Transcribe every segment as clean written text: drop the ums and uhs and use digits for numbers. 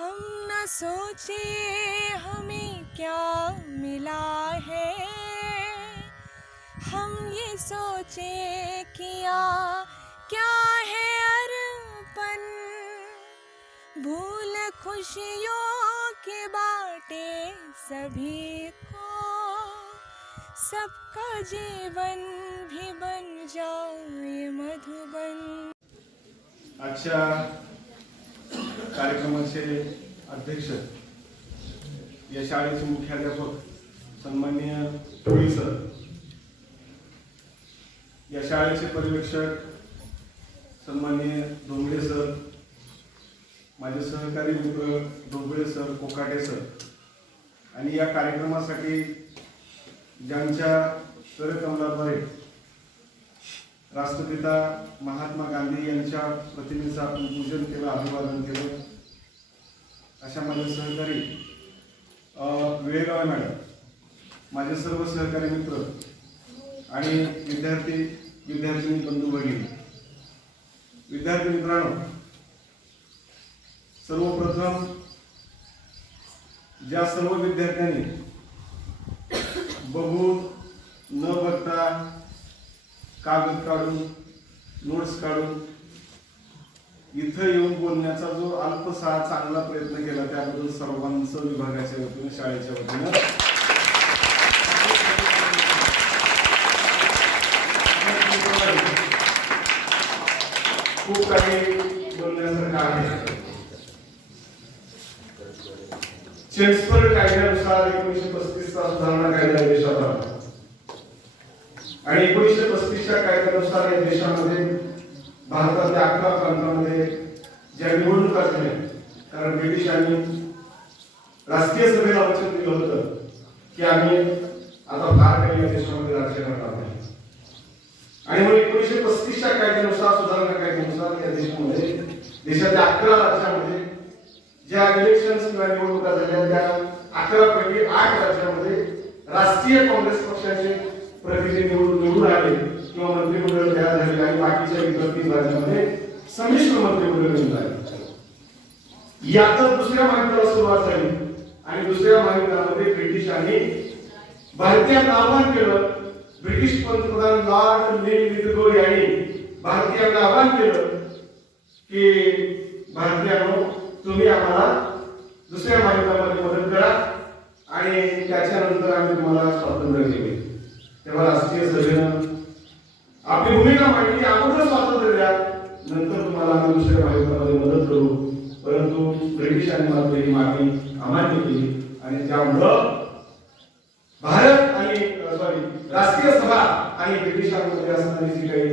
हम न सोचे हमें क्या मिला है, हम ये सोचे किया क्या है अर्पण। भूल खुशियों के बाटे सभी को, सबका जीवन भी बन जाए मधुबन। आजच्या कार्यक्रमाचे अध्यक्ष, या शाळेचे मुख्याध्यापक सन्माननीय टोळी सर, या शाळेचे पर्यवेक्षक सन्माननीय डोंगरे सर, माझे सहकारी मित्र डोंगरे सर, कोकाटे सर, आणि या कार्यक्रमासाठी ज्यांच्या सरकमलाद्वारे राष्ट्रपिता महात्मा गांधी यांच्या प्रतिमेचं आपण पूजन केलं, अभिवादन केलं, अशा माझे सहकारी वेळेगाव मॅडम, माझे सर्व सहकारी मित्र आणि विद्यार्थिनी बंधू भगिनी, विद्यार्थी मित्रांनो, सर्वप्रथम ज्या सर्व विद्यार्थ्यांनी बघून न बघता कागद काढून नोट्स काढून इथं येऊन बोलण्याचा जो अल्पसा चांगला प्रयत्न केला त्याबद्दल सर्वांचं विभागाच्या वतीने, शाळेच्या वतीनं खूप काही बोलण्यासारखं आहे. शेक्सपियर कायद्यानुसार 1935 चा सुधारणा कायदा देशात आला आणि 1935च्या कायद्यानुसार या देशामध्ये भारतातल्या 11 प्रांतांमध्ये ज्या निवडणुका झाल्या, कारण ब्रिटिशांनी राष्ट्रीय सभेला वचन दिलं होतं की आम्ही आता फार काही या देशामध्ये राज्य करणार नाही, आणि मग 1935च्या कायद्यानुसार, सुधारणा कायद्यानुसार या देशामध्ये, देशाच्या 11 राज्यामध्ये ज्या इलेक्शन्स किंवा निवडणुका झाल्या त्या 11 पैकी 8 राज्यामध्ये राष्ट्रीय काँग्रेस पक्षाचे प्रतिनिधी निवडून आले किंवा मंत्रिमंडळ तयार झाले आणि बाकीच्या इतर 3 राज्यांमध्ये संमिश्र मंत्रिमंडळ निवडून आले. यातच दुसऱ्या महायुद्धाला सुरुवात झाली आणि दुसऱ्या महायुद्धामध्ये ब्रिटिशांनी भारतीयांना आव्हान केलं. ब्रिटिश पंतप्रधान लॉर्ड लिथगो यांनी भारतीयांना आव्हान केलं की भारतीयांनो, तुम्ही आम्हाला दुसऱ्या महायुद्धामध्ये मदत करा आणि त्याच्यानंतर आम्ही तुम्हाला स्वातंत्र्य देऊ. तेव्हा राष्ट्रीय सभेनं आपली भूमिका मांडली, अगोदर स्वातंत्र्य द्या, नंतर तुम्हाला आम्ही दुसऱ्या महायुद्धामध्ये मदत करू. परंतु ब्रिटिशांनी मात्र ही मागणी अमान्य केली आणि त्यामुळं भारत आणि राष्ट्रीय सभा आणि ब्रिटिशांमध्ये असणारी जी काही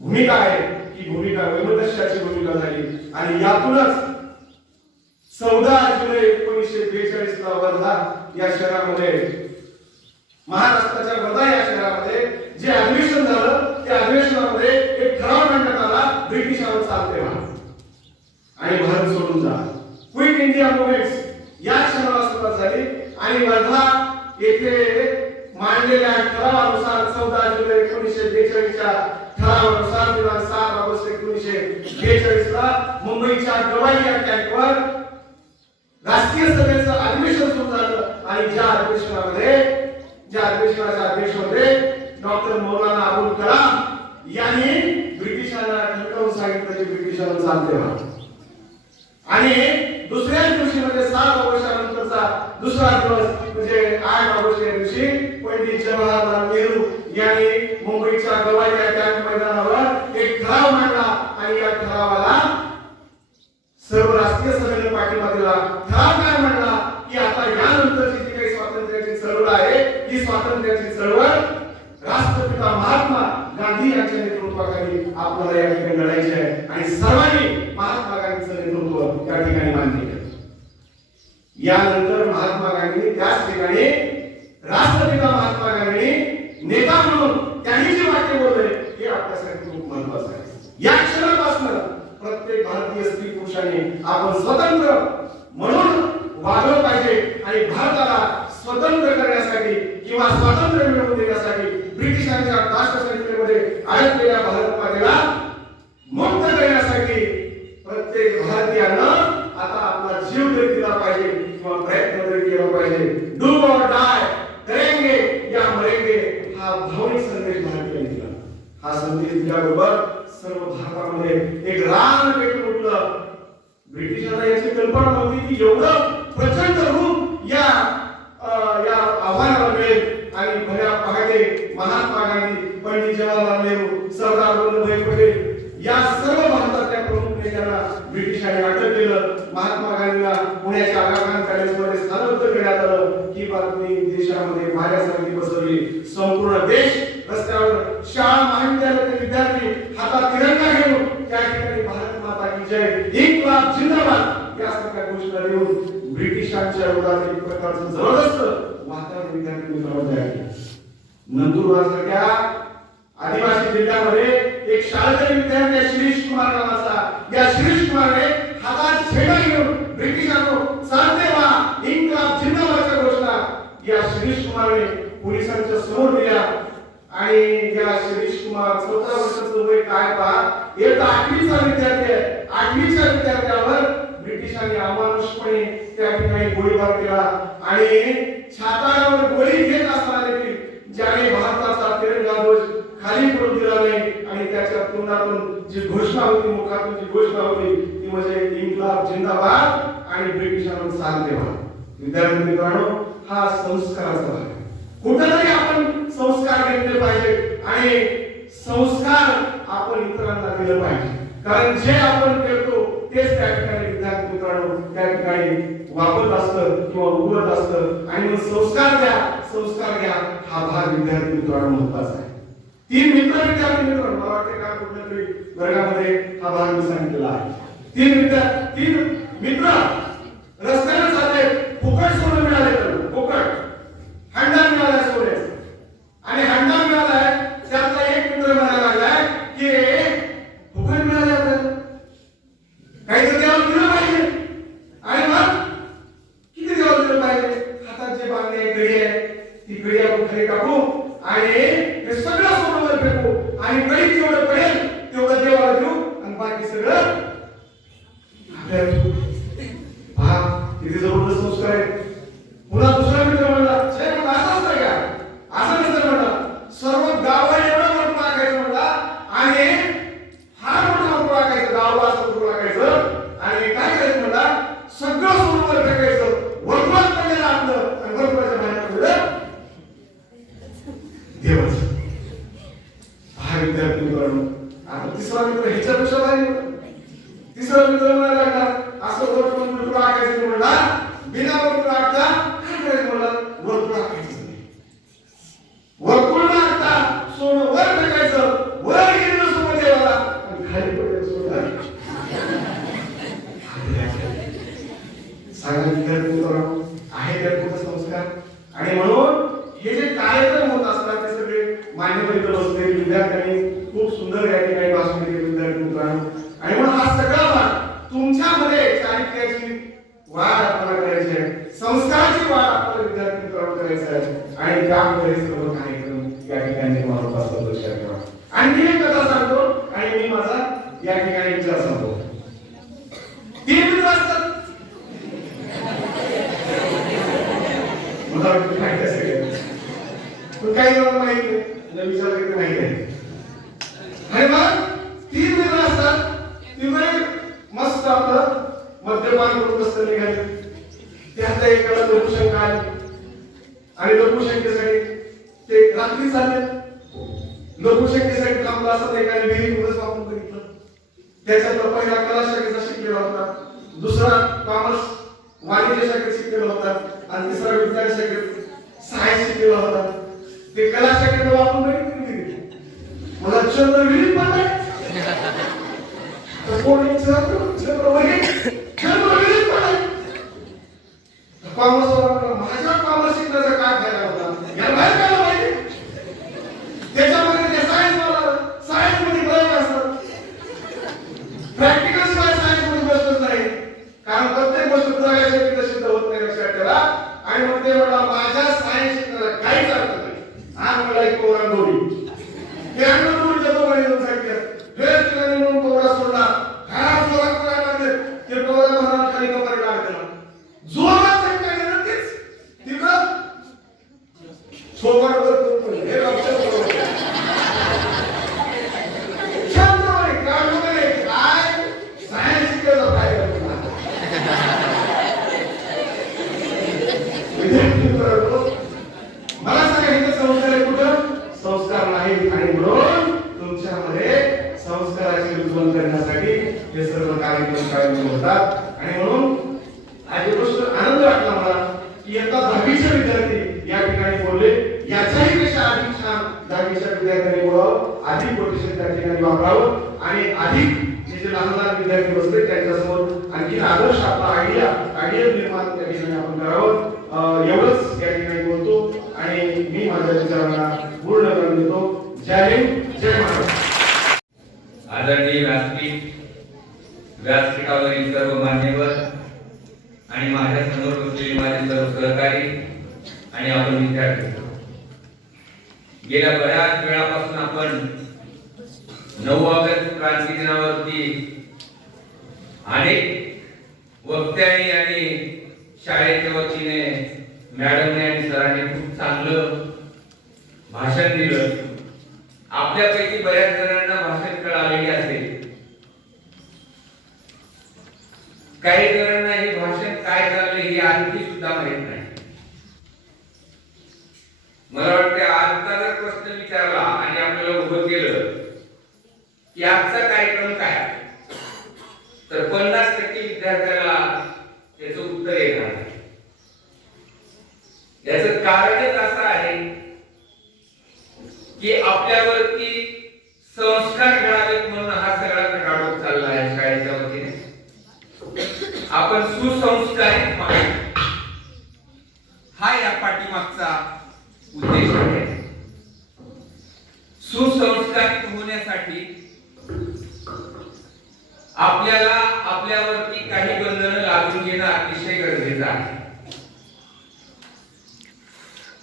भूमिका आहे ही भूमिका वैमनस्याची भूमिका झाली आणि यातूनच 14 जुलै 1942 ला वर्धा या शहरामध्ये, महाराष्ट्राच्या वर्धा या शहरामध्ये जे अधिवेशन झालं त्या अधिवेशनामध्ये एक ठराव मांडण्यात आला, ब्रिटिशांवर चालते व्हा आणि भारत सोडून जा. क्विट इंडिया मुव्हमेंट या क्षणाला सुरुवात झाली आणि वर्धा येथे मांडलेल्या ठरावानुसार 14 जुलै 1942 च्या ठरावानुसार दिनांक 7 ऑगस्ट 1942 ला मुंबईच्या गवाई या कॅम्पवर राष्ट्रीय सभेचं अधिवेशन सुरू झालं आणि ज्या अधिवेशनाचे अध्यक्ष होते डॉक्टर मौलाना अबुल कलाम यांनी ब्रिटिशांना ठणकावून सांगितलं की ब्रिटिशांना चालते व्हा. आणि दुसऱ्या दिवशी म्हणजे 7 ऑगस्टनंतरचा दुसरा दिवस म्हणजे 8 ऑगस्ट या दिवशी पंडित जवाहरलाल नेहरू यांनी मुंबईच्या गवाई या कॅम्प मैदानावर एक ठराव मांडला आणि या ठरावाला सर्व राष्ट्रीय सभेने पाठिंबा दिला. ठराव काय म्हणला की आता यानंतरची जी काही स्वातंत्र्याची चळवळ आहे ही स्वातंत्र्याची चळवळ राष्ट्रपिता महात्मा गांधी यांच्या नेतृत्वाखाली आपल्याला या ठिकाणी लढायची आहे आणि सर्वांनी महात्मा गांधींचं नेतृत्व या ठिकाणी मान्य केलं. यानंतर महात्मा गांधी त्याच ठिकाणी राष्ट्रपिता महात्मा गांधी नेता म्हणून त्यांनी जे वाक्य बोलले हे आपल्यासाठी खूप महत्त्वाचं आहे. या क्षणापासून प्रत्येक भारतीय स्त्री पुरुषांनी आपण स्वतंत्र म्हणून वागलं पाहिजे आणि भारताला स्वतंत्र करण्यासाठी किंवा स्वातंत्र्य मिळवून देण्यासाठी ब्रिटिशांच्या राष्ट्रसंहितेमध्ये अडकलेल्या भारत मातेला मुक्त करण्यासाठी प्रत्येक भारतीयानं आता आपला जीव एक रान पेटून उठलं. ब्रिटिशांना याची कल्पना नव्हती की एवढं प्रचंड रूप या आव्हानाला मिळेल. आणि भल्या पहाटे महात्मा गांधी, पंडित जवाहरलाल नेहरू, सरदार वल्लभभाई पटेल या सर्व भारतातल्या प्रमुख नेत्यांना ब्रिटिशांनी अटक केलं. महात्मा गांधींना पुण्याच्या आगा खान पॅलेसमध्ये स्थानांतर करण्यात आलं. ही बातमी देशामध्ये भाऱ्यासारखी पसरली. संपूर्ण देश रस्त्यावर, शाळा महाविद्यालयातील विद्यार्थी हातात तिरंगा घेऊन त्या ठिकाणी भारत माता की जय, इन्कलाब जिंदाबाद यासारख्या घोषणा देऊन ब्रिटिशांच्या विरोधात एक प्रकारचं जबरदस्त वातावरण विद्यार्थी मित्रांनो तयार केलं. नंदुरबारसारख्या आदिवासी जिल्ह्यामध्ये एक शाळकरी विद्यार्थी शिरीष कुमार नावाचा, या शिरीष कुमारने हातात झेंडा घेऊन ब्रिटिशांनो चालते व्हा, इन्कलाब जिंदाबादच्या घोषणा या शिरीष कुमारने पोलिसांच्या समोर दिल्या. आणि या शिरीष कुमार 14 वर्षाचं वय काय पहा, एक 8वीचा विद्यार्थी आहे. 8वीच्या विद्यार्थ्यावर ब्रिटिशांनी अमानुषपणे त्या ठिकाणी गोळीबार केला. आणि छाताडावर गोळी घेत असताना देखील ज्याने भारताचा तिरंगा ध्वज खाली पडू दिला नाही आणि त्याच्या तोंडातून जी घोषणा होती, मुखातून जी घोषणा होती ती म्हणजे इन्कलाब जिंदाबाद आणि ब्रिटिशांना साथ द्यावा. विद्यार्थी मित्रांनो, हा संस्काराचा भाग. कुठेतरी आपण संस्कार घेतले पाहिजे आणि संस्कार आपण इतरांना दिले पाहिजे. कारण जे आपण करतो तेच त्या ठिकाणी विद्यार्थी मित्रांनो त्या ठिकाणी वापरत असतं किंवा उगवत असतं. आणि मग संस्कार द्या, संस्कार घ्या हा भाग विद्यार्थी मित्रांनो महत्वाचा आहे. 3 मित्र विद्यार्थी मित्रांनो, मला वाटते का कुठल्या तरी वर्गामध्ये हा भाग मी सांगितलेला आहे. 3 मित्र रस्त्याने चालले, फुकट सोनं मिळाले, तर फुकट हंडा मिळाला सोन्याचा. आणि हंडा मिळालाय त्यातला एक मित्र म्हणायला लागलाय की फुकट मिळाले आपल्याला, काहीतरी देवाला दिलं पाहिजे. आणि मग किती देवाला दिलं पाहिजे? हातात जे बांधले गडी आहे ती गडी आपण खाली टाकू आणि हे सगळं सोन्यावर फेकू आणि गडी जेवढं पडेल तेवढं देवाला देऊ आणि बाकी सगळं आपल्याला. पहा किती जबरदस्त संस्कार आहे. पुन्हा दुसरा मित्र म्हणला, साहेब असंच नाही का, असं नसतं म्हणला, सर्व गाव एवढं वरपूळ टाकायचं म्हणला आणि हा मोठं वरपूळ टाकायचं, गाव असं वरपूळ टाकायचं आणि काय करायचं म्हणला, सगळं सोडून फेकायचं, वरपूळात पडलेलं आपलं आणि वरपूळाच्या बाहेर पडलेलं देवाचं. हा विद्यार्थी मित्रांनो, आता तिसरा मित्र ह्याच्यापेक्षा भारी. तिसरा मित्र म्हणायला लागला, असं वरपूळ टाकायचं म्हणला, बिना वरपूळ टाकता काय करायचं म्हणला, वरपूळ टाकायचं. वरपूळ टाकता सोनं वर टाकायचं, वर गेलेलं सोनं देवाला आणि खाली पडलेलं सोनं. सांगा विद्यार्थी मित्रांनो, आहे त्या कुठे संस्कार. आणि म्हणून हे जे कार्यक्रम होत असतात ते सगळे मान्यवर इथं बसले विद्यार्थ्यांनी खूप सुंदर या ठिकाणी भाषण केले विद्यार्थी मित्रांनो. आणि म्हणून हा सगळा भाग तुमच्यामध्ये चारित्र्याची वाढ आपल्याला करायची आहे, संस्काराची वाढ आपल्याला विद्यार्थी मित्रांनो करायचं आहे. आणि त्यामुळे सर्व कार्यक्रम या ठिकाणी महत्त्वाचा असतो लक्षात ठेवा. आणखी एक कथा सांगतो आणि मी माझा या ठिकाणी विचार सांगतो. 3 मित्र असतात, मला वाटतं माहिती असेल पण काही लोकांना माहिती नाही, विचार करत माहिती आहे. आणि मग 3 मित्र असतात, तिथे मस्त आपलं मद्यपान करून बसतं निघाले. त्यातल्या एकाला लघुशंका आली आणि लघुशंकेसाठी ते रात्री चालले. लघुशंकेसाठी थांबला असं एकाने विहिरीमध्येच वापरून बघितलं. त्याच्यातला पहिला कला शाखेचा शिकलेला होता, दुसरा कॉमर्स वाणिज्य शाखेत शिकलेला होता आणि तिसरा विज्ञान शाखेत सायन्स शिकलेला होता. ते कला शाखेत वापरून बघितली, मला चंद्र विहिरीत पडलाय. माझ्या कॉमर्स शिकण्याचा काय फायदा होता, या बाहेर काय पाहिजे. त्याच्यामध्ये सायन्स मध्ये प्रयोग असतात, प्रॅक्टिकल शिवाय सायन्स मध्ये बसतच नाही. कारण प्रत्येक गोष्ट प्रयोगासाठी सिद्ध होत नाही, लक्षात ठेवा. आणि मग ते म्हणला माझ्या सायन्स शिकण्याला काहीच अर्थ नाही. आज मला एक प्रोग्राम दोरी ते अंडरवूडच्या दोघांनी जाऊन सांगितलं, हे ठिकाणी म्हणून प्रोग्राम सोडला, घरात जोरात करायला लागले, शाळेमध्ये होतात. आणि म्हणून आज गोष्ट आनंद वाटला मला की इयत्ता 10वीचे विद्यार्थी या ठिकाणी बोलले. याचाही पेक्षा अधिक छान 10वीच्या विद्यार्थ्यांनी बोलावं, अधिक कोटेशन त्या ठिकाणी वापरावं आणि अधिक जे लहान लहान विद्यार्थी बसले त्यांच्यासमोर आणखी आदर्श आपला आयडिया निर्माण त्या ठिकाणी आपण करावं. एवढंच या ठिकाणी बोलतो आणि मी माझ्या विचारांना पूर्ण करून देतो. जय हिंद, जय महाराष्ट्र. आदरणीय व्यासपीठावरील सर्व मान्यवर आणि माझ्या समोर बसलेले माझे सर्व सहकारी आणि आपण विद्यार्थी, गेल्या बऱ्याच वेळापासून आपण 9 ऑगस्ट क्रांती दिनावरती अनेक वक्त्यांनी आणि शाळेच्या वतीने मॅडमने आणि सरांनी खूप चांगलं भाषण दिलं. आपल्यापैकी बऱ्याच जणांना भाषण कळालेली असेल, काही जणांना हे भाषण काय झालं हे आणखी सुद्धा माहित नाही. मला वाटतं आजचा जर प्रश्न विचारला आणि आपल्याला उभं केलं की आजचा कार्यक्रम काय, तर 50% विद्यार्थ्याला त्याचं उत्तर येणार नाही. याचं कारणच असं आहे की आपल्यावरती संस्कार घडावेत म्हणून हा सगळा घडामोड चालला आहे शाळेच्या वतीने. आपण सुसंस्कारित व्हावे हा या पाठीमागचा उद्देश आहे. सुसंस्कारित होण्यासाठी आपल्याला आपल्यावरती काही बंधनं लागून घेणं अतिशय गरजेचं आहे.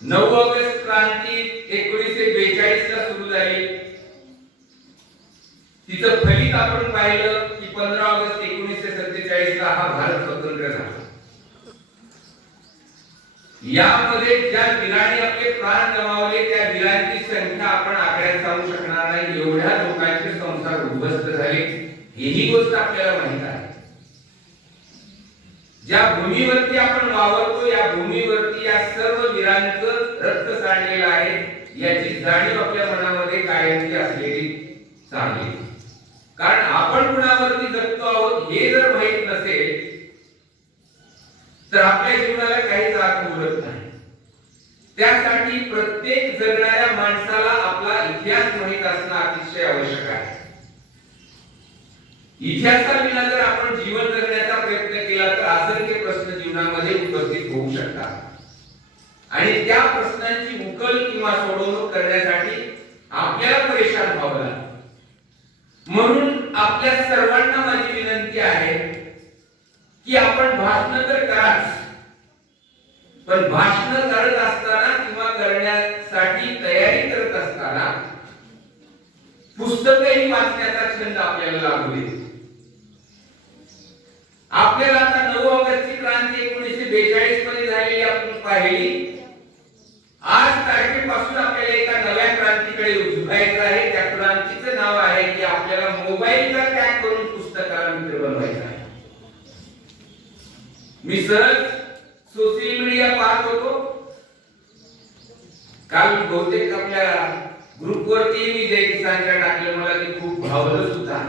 9 ऑगस्ट क्रांती 1942 ला सुरू झाली. तिचं फलित आपण पाहिलं की 15 ऑगस्ट 1947 ला हा भारत स्वतंत्र झाला. यामध्ये ज्या वीरांनी आपले प्राण गमावले त्या वीरांची संख्या आपण आकड्यात सांगू शकणार नाही. एवढ्या लोकांचे संसार उद्ध्वस्त झाले, ही गोष्ट आपल्याला माहित आहे. ज्या भूमीवरती आपण वावरतो या भूमीवरती या सर्व वीरांचं रक्त सांडलेलं आहे याची जाणीव आपल्या मनामध्ये कायमची असलेली चांगली. कारण आपण कुणावरती जगतो आहोत हे जर माहित नसेल तर आपल्या जीवनाला काहीच अर्थ उरत नाही. त्यासाठी प्रत्येक जगणाऱ्या माणसाला आपला इतिहास माहित असणं अतिशय आवश्यक आहे. इतिहासाविना जर आपण जीवन जगण्याचा प्रयत्न केला तर असंख्य प्रश्न जीवनामध्ये उपस्थित होऊ शकतात आणि त्या प्रश्नांची उकल किंवा सोडवणूक करण्यासाठी आपल्याला परेशान व्हावं लागतं. म्हणून आपल्या सर्वांना माझी विनंती आहे की आपण भाषण तर कराच, पण भाषण करत असताना किंवा करण्यासाठी तयारी करत असताना पुस्तकही वाचण्याचा छंद आपल्याला लागू दे. आपल्याला आता 9 ऑगस्टची क्रांती 1942 मध्ये झालेली आपण पाहिली. आज तारखेपासून आपल्याला एका नव्या क्रांतीकडे झुकायचं आहे. त्या क्रांतीचं नाव आहे की आपल्याला मोबाईलचा त्याग करून पुस्तकाला मित्र बनवायचा आहे. मी सहज सोशल मीडिया पाहत होतो. काल बहुतेक आपल्या ग्रुपवरती मी जय किसानच्या टाकलं, मला ते खूप भावलं सुद्धा.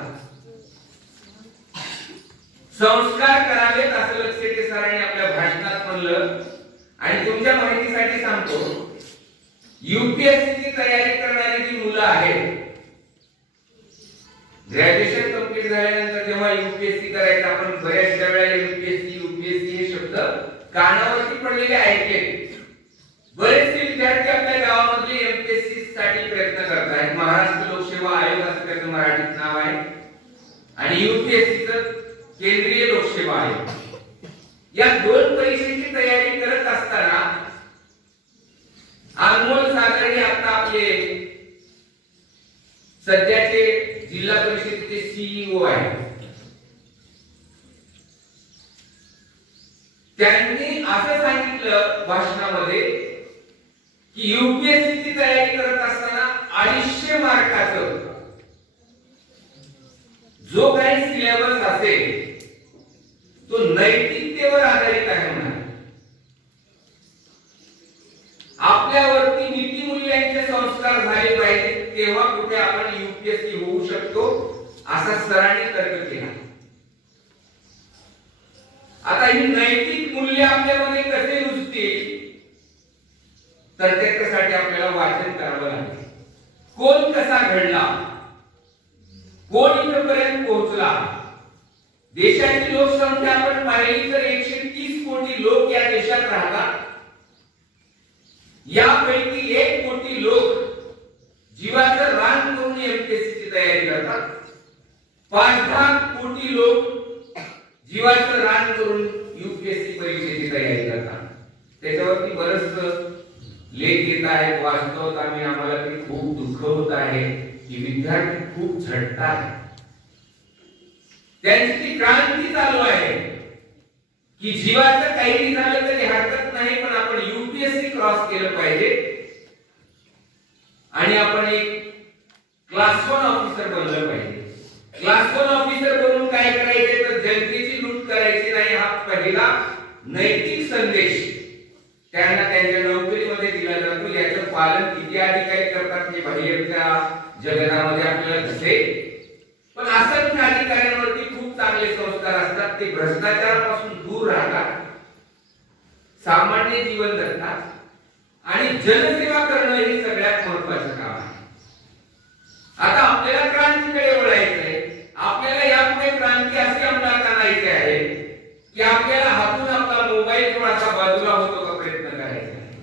संस्कार करावेत असं लक्षेटे सरांनी आपल्या भाषणात म्हणलं. आणि तुमच्या माहितीसाठी सांगतो, यूपीएससी ची तयारी करणारी जी मुलं आहेत, ग्रॅज्युएशन कंप्लीट झाल्यानंतर जेव्हा यूपीएससी करायचं, आपण बऱ्याचशा वेळेला यूपीएससी हे शब्द कानावरती पडलेले ऐकले. बरेचसे विद्यार्थी आपल्या गावामध्ये एमपीएससी साठी प्रयत्न करत आहेत. महाराष्ट्र लोकसेवा आयोग असं त्याचं मराठीत नाव आहे आणि यूपीएससीचं केंद्रीय लोकसेवा आयोग. या दोन परीक्षेची तयारी करत असताना अनमोल सागर हे आता आपले सध्याचे जिल्हा परिषदेचे सीईओ आहेत. त्यांनी असं सांगितलं भाषणामध्ये की यूपीएससी ची तयारी करत असताना 250 मार्काचं जो काही सिलेबस असेल तो नैतिकतेवर आधारित आहे म्हणा. आपल्यावरती नीती मूल्यांचे संस्कार झाले पाहिजे तेव्हा कुठे आपण यूपीएससी होऊ शकतो असा सरांनी तर्क केला. आता ही नैतिक मूल्य आपल्यामध्ये कसे रुजतील तर त्याच्यासाठी आपल्याला वाचन करावं लागेल. कोण कसा घडला, कोण इथपर्यंत पोहोचला. देशाची लोकसंख्या आपण पाहिली तर 130 कोटी लोक या देशात राहतात. यापैकी 1 कोटी लोक जीवाचं रान करून एमपीएससी ची तयारी करतात. 5-10 कोटी लोक जीवाचं रान करून यूपीएससी परीक्षेची तयारी करतात. त्याच्यावरती बरंच लेख येत आहेत, वास्तवात आम्हाला तरी खूप दुःख होत आहे की विद्यार्थी खूप झटतात. त्यांची क्रांती चालू आहे की जीवाचं काही झालं तरी हरकत नाही, पण आपण यूपीएससी क्रॉस केलं पाहिजे आणि आपण एक क्लास 1 ऑफिसर बनलं पाहिजे. क्लास 1 ऑफिसर बनून काय करायचे तर जनतेची लूट करायची नाही, हा पहिला नैतिक संदेश त्यांना त्यांच्या नोकरीमध्ये दिला जातो. याचं पालन किती अधिकारी करतात हे बाहेरच्या जगतामध्ये आपल्याला दिसेल, पण असंख्य अधिकाऱ्यांवरती खूप चांगले संस्कार असतात. ते भ्रष्टाचारापासून दूर राहतात, सामान्य जीवन जगतात आणि जनसेवा करणं हे सगळ्यात महत्त्वाचं काम आहे. आता आपल्याला क्रांतीकडे वळायचं आहे. आपल्याला यापुढे क्रांती अशी अंमलात आणायची आहे की आपल्याला हातून आपला मोबाईल थोडासा बाजूला होतो का प्रयत्न करायचा आहे.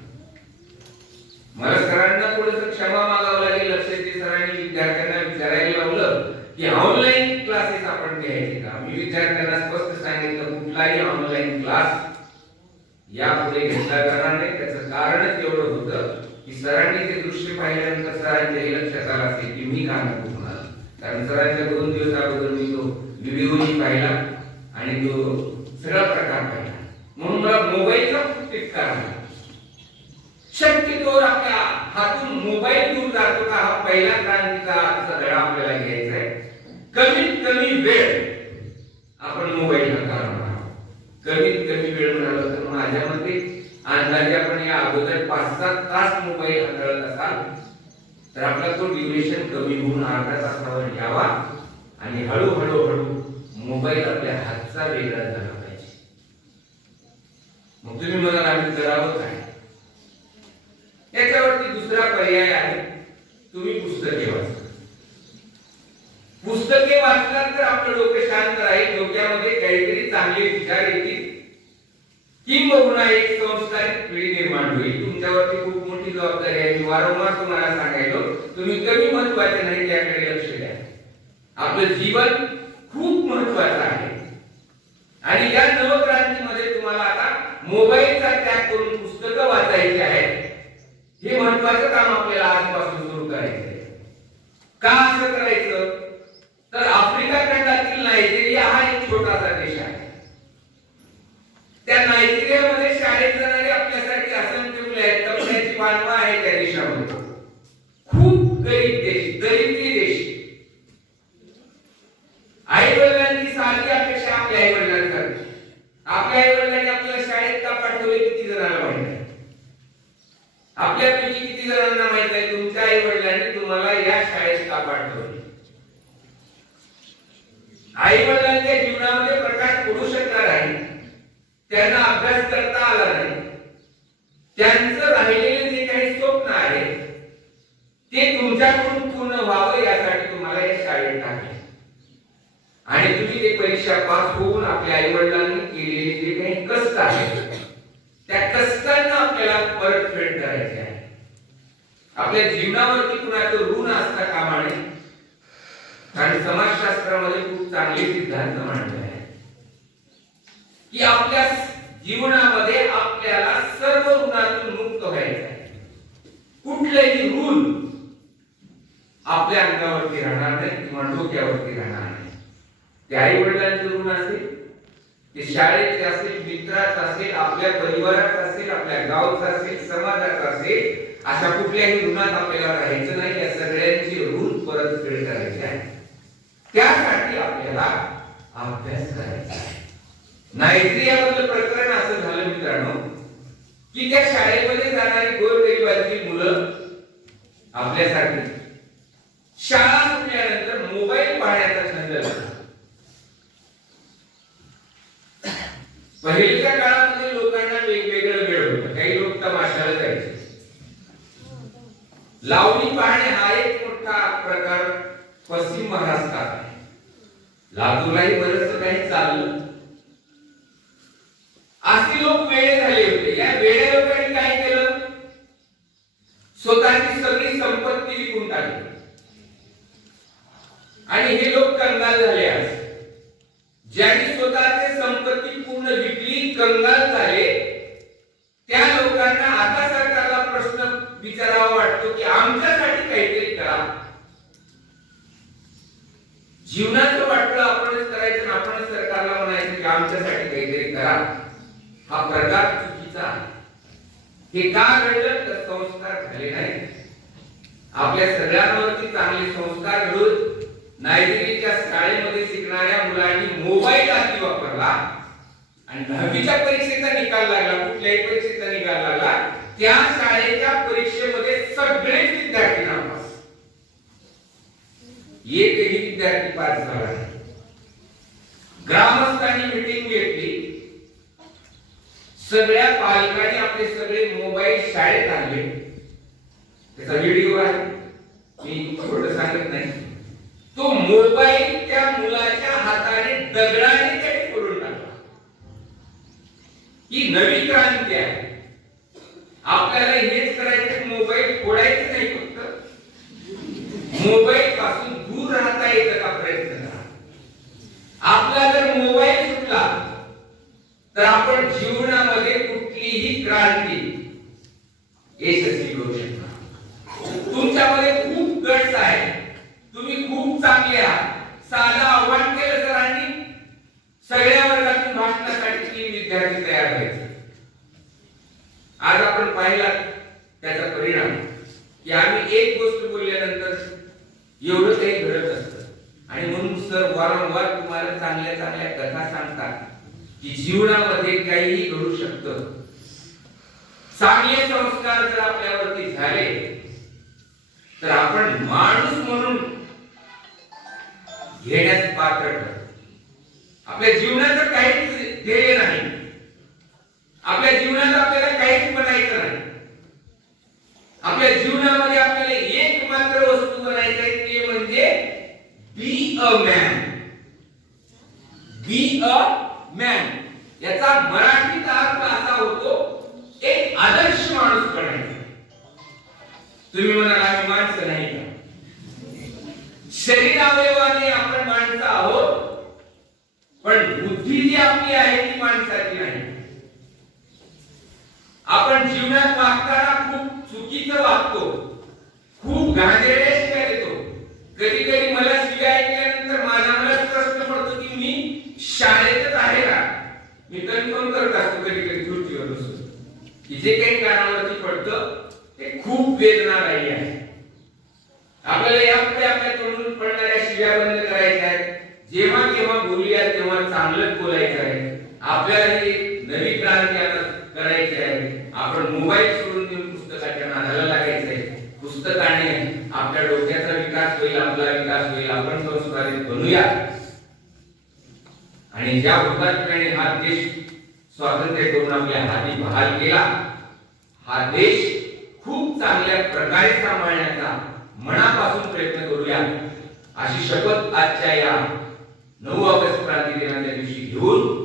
मला सरांना थोडंसं क्षमा मागावं लागेल. लक्षात सरांनी विद्यार्थ्यांना विचारायला लावलं की ऑनलाईन क्लासेस आपण घ्यायचे का. मी विद्यार्थ्यांना स्पष्ट सांगितलं कुठलाही ऑनलाईन क्लास यापुढे घेतला जाणार नाही. त्याचं कारणच एवढं होतं की सरांनी ते दृश्य पाहिल्यानंतर सरांच्या लक्षात आलं असेल की मी का नको म्हणाला. कारण सरांच्या 2 दिवस अगोदर मी तो व्हिडिओही पाहिला आणि तो सगळा प्रकार पाहिला, म्हणून मला मोबाईलचा खूप तिटकार आला. शक्यतोवर आपल्या हातून मोबाईल दूर जातो का, हा पहिला क्रांतीचा धडा आपल्याला घ्यायचा आहे. कमीत कमी वेळ आपण मोबाईल हाताळणार आहोत. कमीत कमी वेळ म्हणालो तर माझ्या मते अंदाजे आपण या अगोदर 5-7 तास मोबाईल हाताळत असाल तर आपला तो ड्युरेशन कमी होऊन अर्ध्या तासावर यावा आणि हळूहळू मोबाईल आपल्या हातचा वेगळा झाला पाहिजे. मग तुम्ही म्हणाल आम्ही करावं काय. याच्यावरती दुसरा पर्याय आहे, तुम्ही पुस्तके वाचा. पुस्तके वाचलात तर आपलं डोकं शांत राहील, डोक्यामध्ये काहीतरी चांगले विचार येतील, किंबहुना एक संस्कारित पिढी निर्माण होईल. तुमच्यावरती खूप मोठी जबाबदारी आहे. मी वारंवार तुम्हाला सांगायलो तुम्ही कमी महत्वाचे नाही त्याकडे लक्ष द्या. आपलं जीवन खूप महत्वाचं आहे आणि या नवक्रांतीमध्ये तुम्हाला आता मोबाईलचा त्याग करून पुस्तकं वाचायची आहेत. हे महत्वाचं काम आपल्याला आजपासून सुरू करायचं आहे. का असं करायचं तर आफ्रिका खंडातील नायजेरिया हा एक छोटासा देश आहे. त्या नायजेरियामध्ये शाळेत जाणारे आपल्यासाठी असंख्य मुले आहेत. कपड्याची वानवा आहे त्या देशामध्ये. खूप गरीब देश, दरिद्री देश. आई वडिलांची साधी अपेक्षा आपल्या आई वडिलांसाठी. आपल्या आई वडिलांनी आपल्याला शाळेत का पाठवले किती जणांना माहिती आहे. आपल्यापैकी किती जणांना माहित आहे तुमच्या आई वडिलांनी तुम्हाला या शाळेत का पाठवले. आई वडिलांच्या जीवनामध्ये प्रकाश पडू शकणार नाही, त्यांना अभ्यास करता आला नाही, त्यांचं राहिलेले जे काही स्वप्न आहे ते तुमच्याकडून पूर्ण व्हावं यासाठी तुम्हाला या शाळेत टाकले आणि तुम्ही ते परीक्षा पास होऊन आपल्या आई वडिलांनी केलेले जे काही कष्ट आहेत त्या कष्टांना आपल्याला परतफेड करायची आहे. आपल्या जीवनावरती कुणाचं ऋण असता कामा नये. आणि समाजशास्त्रामध्ये खूप चांगले सिद्धांत मांडले आहेत की आपल्या जीवनामध्ये आपल्याला सर्व ऋणातून मुक्त व्हायचं आहे. कुठलेही ऋण आपल्या अंगावरती राहणार नाही किंवा डोक्यावरती राहणार नाही. ते आई वडिलांचे ऋण असेल, ते शाळेचे असेल, मित्राचं असेल, आपल्या परिवाराचं असेल, आपल्या गावचं असेल, समाजाचं असेल, अशा कुठल्याही ऋणात आपल्याला राहायचं नाही. या सगळ्यांची ऋण परतफेड करायची आहे. त्यासाठी आपल्याला अभ्यास करायचा आहे. नायजेरियामधलं प्रकरण असं झालं मित्रांनो की त्या शाळेमध्ये जाणारी गोरगरिबांची मुलं आपल्यासाठी शाळा सुटल्यानंतर मोबाईल पाहण्याचा छंद लागला. पहिल्याच्या काळामध्ये लोकांना वेगवेगळं वेळ होतं. काही लोक तमाशाला जायचे. लावणी पाहणे हा एक मोठा प्रकार पश्चिम महाराष्ट्रात आहे. लातूरलाही बरंच काही चाललं. असे लोक वेळे झाले होते. या वेळे लोकांनी काय केलं? स्वतःची सगळी संपत्ती विकून टाकली आणि हे लोक कंगाल झाले. आज ज्यांनी स्वतःची संपत्ती पूर्ण विकली, कंगाल झाले, त्या लोकांना आता सरकारला प्रश्न विचारावा वाटतो की आमच्यासाठी काहीतरी करा. जीवनाचं वाटलं आपणच करायचं, आपणच सरकारला म्हणायचं की आमच्यासाठी काहीतरी करा. हा प्रकार चुकीचा आहे. हे का घडलं? तर संस्कार झाले नाही. आपल्या सगळ्यांवरती चांगले संस्कार घडून नायजेरियाच्या शाळेमध्ये शिकणाऱ्या मुलांनी मोबाईल आधी वापरला आणि 10वीच्या परीक्षेचा निकाल लागला, कुठल्याही परीक्षेचा निकाल लागला, त्या शाळेच्या परीक्षेमध्ये सगळेच विद्यार्थी नापास. एकही विद्यार्थी पास झाला नाही. ग्रामस्थांनी मीटिंग घेतली. सगळ्या पालकांनी आपले सगळे मोबाईल शाळेत आणले. त्याचा व्हिडिओ आहे, मी थोडं सांगत नाही. तो मोबाईल त्या मुलाच्या हाताने दगडाने त्याने फोडून टाकला. ही नवी क्रांती आहे. आपल्याला हेच करायचं, मोबाईल फोडायचं नाही, फक्त मोबाईल पासून दूर राहता येतं का प्रयत्न करा. आपला जर मोबाईल सुटला तर आपण जीवनामध्ये कुठलीही क्रांती यशस्वी करू शकता. तुमच्यामध्ये खूप गट्स आहे, तुम्ही खूप चांगले आहात. साधं आव्हान केलं सरांनी, सगळ्या वर्गातून भाषणासाठी 3 विद्यार्थी तयार व्हायचे. आज आपण पाहिला त्याचा परिणाम की आम्ही एक गोष्ट बोलल्यानंतर एवढं काही घडत असतं. आणि म्हणून सर वारंवार तुम्हाला चांगल्या चांगल्या कथा सांगतात की जीवनामध्ये काहीही घडू शकतं. चांगले संस्कार जर आपल्यावरती झाले तर आपण माणूस म्हणून घेण्यास पात्र ठरतो. आपल्या जीवनाचं काहीच ध्येय नाही, आपल्या जीवनात आपल्याला काहीच बनायचं नाही. आपल्या जीवनामध्ये आपल्याला एक मात्र वस्तू बनायचं आहे, ते म्हणजे be a man. Be a man याचा मराठीत अर्थ असा होतो एक आदर्श माणूस बनायचा. तुम्ही म्हणाल आम्ही माणसं नाही का? शरीर अवयवाने आपण माणसं आहोत, पण बुद्धी जी आपली आहे ती माणसाची नाही. आपण जीवनात वागताना खूप चुकीचं वागतो, खूप घाणेरड्या शिव्या देतो. कधी कधी मला शिव्या ऐकल्यानंतर माझ्या मनात प्रश्न पडतो की मी शाळेतच आहे का? मी कन्फर्म करत असतो कधी कधी खुर्चीवर बसून की जे काही कानावरती पडतं ते खूप वेदनादायी आहे. आपल्याला यापुढे आपल्या तोंडून पडणाऱ्या शिव्या बंद करायच्या आहेत. जेव्हा केव्हा बोलूया तेव्हा चांगलंच बोलायचं आहे. आपल्याला ही नवी क्रांती आता करायची आहे. आपण मोबाईल सोडून देऊन पुस्तकाच्या नादाला लागायचं आहे. पुस्तकाने आपल्या डोक्याचा विकास होईल, आपला विकास होईल. आपण संस्कारित बनूया. आणि ज्या हुतात्म्याने हा देश स्वातंत्र्य करून आपल्या हाती बहाल केला, हा देश खूप चांगल्या प्रकारे सांभाळण्याचा मनापासून प्रयत्न करूया अशी शपथ आजच्या या 9 ऑगस्ट क्रांती दिनाच्या दिवशी घेऊन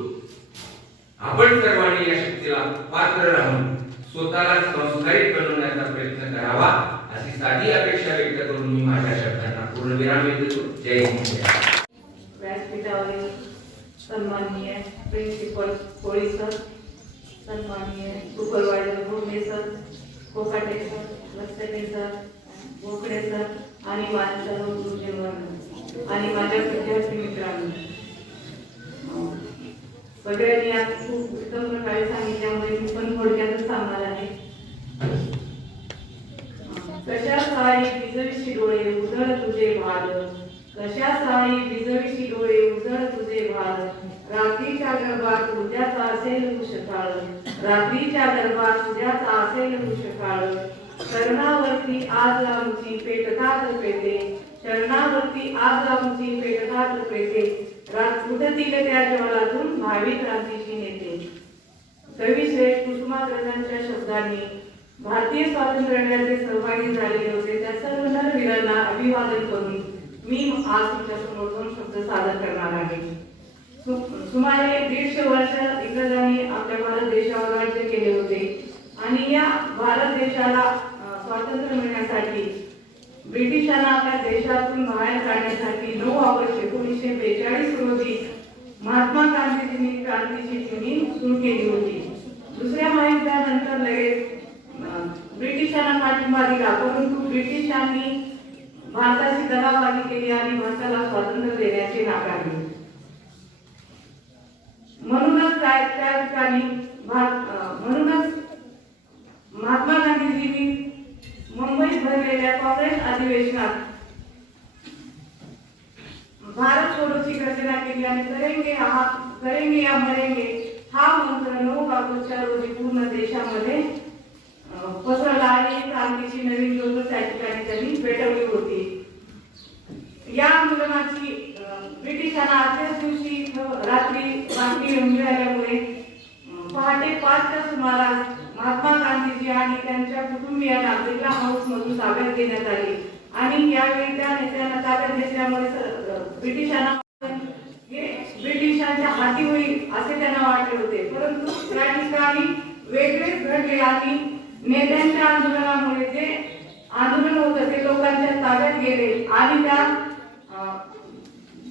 आपण सर्वांनी या शक्तीला पात्र राहून स्वतःला संस्कारित बनवण्याचा प्रयत्न करावा अशी साधी अपेक्षा व्यक्त करून मी माझ्या शब्दांना पूर्णविराम देतो. जय हिंद. व्यासपीठावरील सन्माननीय प्रिन्सिपल कोळी सर, सन्माननीय सुपरवायझर भोगले सर, कोकाटे सर, लक्षणे सर, गोखडे सर आणि माझे सर्व गुरुजन आणि माझ्या विद्यार्थी मित्रांनो, सगळ्यांनी आज खूप उत्तम प्रकारे सांगितल्यामुळे मी पण थोडक्यातच सांगणार आहे. कशा साई बिजविशी डोळे उजळ तुझे भाल, कशा साई बिजविशी डोळे उजळ तुझे भाल, रात्रीच्या गर्भात उद्याचा असेल कुशकाळ, रात्रीच्या गर्भात उद्याचा असेल कुशकाळ, शरणावरती आज आमची पेटतात पेटे, शरणावरती आज आमची पेटतात पेटे, रात उठतील त्या ज्वालातून भावी क्रांतीची नेते. कविश्रेष्ठ कुसुमाग्रजांच्या शब्दांनी भारतीय स्वातंत्र्य लढ्याचे सहभागी झालेले होते त्या सर्व नरवीरांना अभिवादन करून मी आज तुमच्यासमोर 2 शब्द सादर करणार आहे. सुमारे 150 वर्ष इंग्रजांनी आपल्या भारत देशावर राज्य केले होते आणि या भारत देशाला स्वातंत्र्य मिळण्यासाठी ब्रिटिशांना आपल्या देशातून बाहेर काढण्यासाठी 9 ऑगस्ट 1942 रोजी महात्मा गांधीजींनी क्रांतीची मोहीम सुरू केली होती. दुसऱ्या महायुद्धानंतर लगेच ब्रिटिशांना पाठिंबा दिला, परंतु ब्रिटिशांनी भारताची दगाबाजी केली आणि भारताला स्वातंत्र्य देण्याचे नाकारले. म्हणूनच त्या ठिकाणी महात्मा गांधीजींनी मुंबईत भरलेल्या काँग्रेस अधिवेशनात भारत छोडोची घोषणा केली आणि करेंगे या मरेंगे हा मंत्र 9 ऑगस्टच्या रोजी पूर्ण देशामध्ये पसरला आणि क्रांतीची नवीन ज्योत त्या ठिकाणी त्यांनी पेटवली होती. या आंदोलनाची ब्रिटिशांना आजच्याच दिवशी रात्री बातमी मिळाल्यामुळे पहाटे 5च्या सुमारास महात्मा गांधीजी आणि त्यांच्या कुटुंबियांना बिर्ला हाऊस मधून ताब्यात घेण्यात आले आणि यावेळी त्या नेत्यांना ताब्यात घेतल्यामुळे ब्रिटिशांच्या हाती होईल असे त्यांना वाटले होते, परंतु त्या ठिकाणी वेगळेच घडले आणि नेत्यांच्या आंदोलनामुळे जे आंदोलन होतं ते लोकांच्या ताब्यात गेले आणि त्या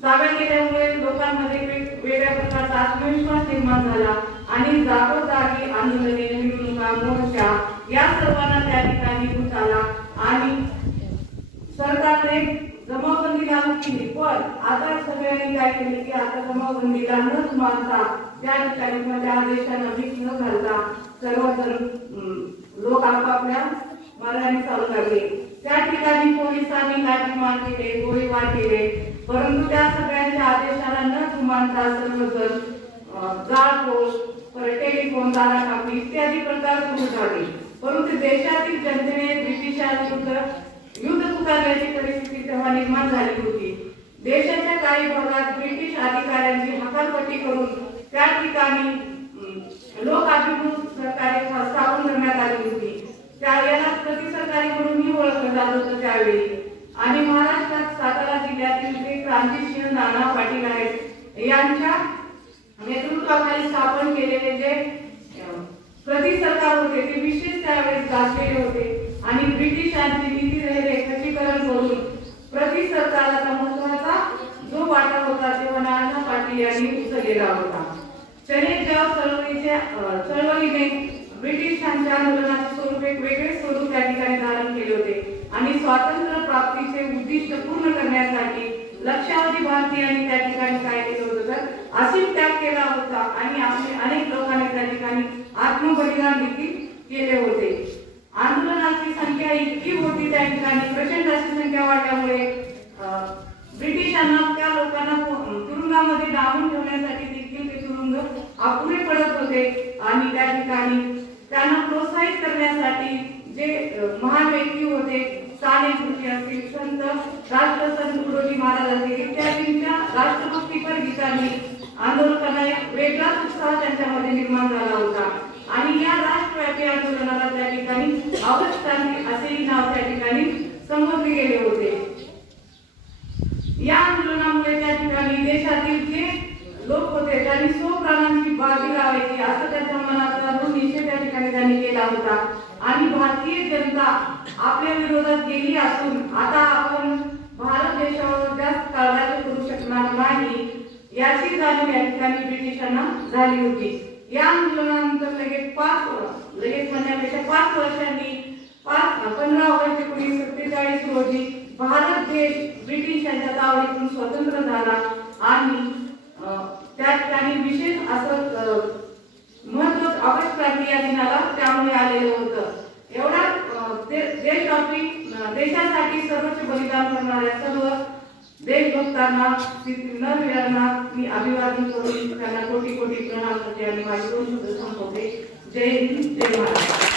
ताब्यात गेल्यामुळे लोकांमध्ये वेगळ्या प्रकारचा आत्मविश्वास निर्माण झाला आणि जागोजागी आंदोलने, मिरवणुका, मोर्चा या सर्वांना त्या ठिकाणी उचलला आणि सरकारने जमावबंदी लागू केली. पण आता सगळ्यांनी काय केले की आता जमावबंदीला न मानता त्या ठिकाणी म्हणजे आदेशांना भीक न घालता सर्वजण लोक आपापल्या मार्गाने चालू लागले. त्या ठिकाणी पोलिसांनी लाठीमार केले, गोळीबार केले, परंतु त्या सगळ्यांच्या आदेशाला न जुमानता सर्वजण जाळपोळ, परत टेलिफोन, दारा कापणी इत्यादी प्रकार सुरू झाले. परंतु देशातील जनतेने ब्रिटिशांविरुद्ध युद्ध पुकारण्याची परिस्थिती तेव्हा निर्माण झाली होती. देशाच्या काही भागात ब्रिटिश अधिकाऱ्यांची हकालपट्टी करून त्या ठिकाणी लोकाभिमुख सरकारे स्थापन करण्यात आली होती. याला प्रतिसरकारी म्हणूनही ओळखलं जात होतं त्यावेळी. आणि महाराष्ट्रात सातारा जिल्ह्यातील जे क्रांतिसिंह नाना पाटील आहेत यांच्या नेतृत्वाखाली स्थापन केलेले जे प्रतिसरकार होते ते विशेष त्यावेळेस गाजलेले होते आणि ब्रिटिशांची नीती खच्चीकरण करून प्रतिसरकाराचा महत्वाचा जो वाटा होता तेव्हा नाना पाटील यांनी उचललेला होता. चलेजाव चळवळीने ब्रिटिशांच्या आंदोलनाचे स्वरूप एक वेगळे स्वरूप त्या ठिकाणी धारण केले होते आणि स्वातंत्र्य प्राप्तीचे उद्दिष्ट पूर्ण करण्यासाठी लक्षावधी भारतीयांनी त्या ठिकाणी काय केलं होतं तर असीम त्याग केला होता आणि अनेक लोकांनी त्या ठिकाणी आत्मबलिदान देखील केले होते. आंदोलनाची संख्या इतकी होती त्या ठिकाणी प्रचंड अशी संख्या वाढल्यामुळे ब्रिटिशांना त्या लोकांना तुरुंगामध्ये डांबून ठेवण्यासाठी देखील ते तुरुंग अपुरे पडत होते आणि त्या ठिकाणी त्यांना प्रोत्साहित करण्यासाठी जे महान व्यक्ती होते, साने गुरुजी असतील, संत राष्ट्रसंत तुकडोजी महाराज असतील इत्यादींच्या राष्ट्रभक्तीपर गीतांनी आंदोलकांना एक वेगळाच उत्साह त्यांच्यामध्ये निर्माण झाला होता आणि या राष्ट्रव्यापी आंदोलनाला त्या ठिकाणी ऑगस्ट क्रांती असेही नाव त्या ठिकाणी संबोधले गेले होते. या आंदोलनामुळे त्या ठिकाणी देशातील जे लोक होते त्यांनी स्वप्राणांची बाजी लावायची असं त्यांच्या मनाचा निश्चय त्या ठिकाणी त्यांनी केला होता आणि भारतीय जनता आपल्या विरोधात गेली असून आता आपण भारत देशावर जास्त काळ राज्य करू शकणार नाही याची जाणीव या ठिकाणी ब्रिटिशांना झाली होती. या आंदोलनानंतर लगेच म्हणण्यापेक्षा 5 वर्षांनी 15 ऑगस्ट 1947 रोजी भारत देश ब्रिटिशांच्या तावडीतून स्वतंत्र झाला आणि त्या ठिकाणी विशेष असं महत्व ऑगस्ट क्रांती या दिनाला त्यामुळे आलेलं होतं. एवढा देशासाठी सर्वोच्च बलिदान करणाऱ्या सर्व देशभक्तांना नरवीरांना मी अभिवादन करून त्यांना कोटी कोटी प्रणाम करते आणि माझे 2 शब्द संपवते. जय हिंद, जय महाराष्ट्र.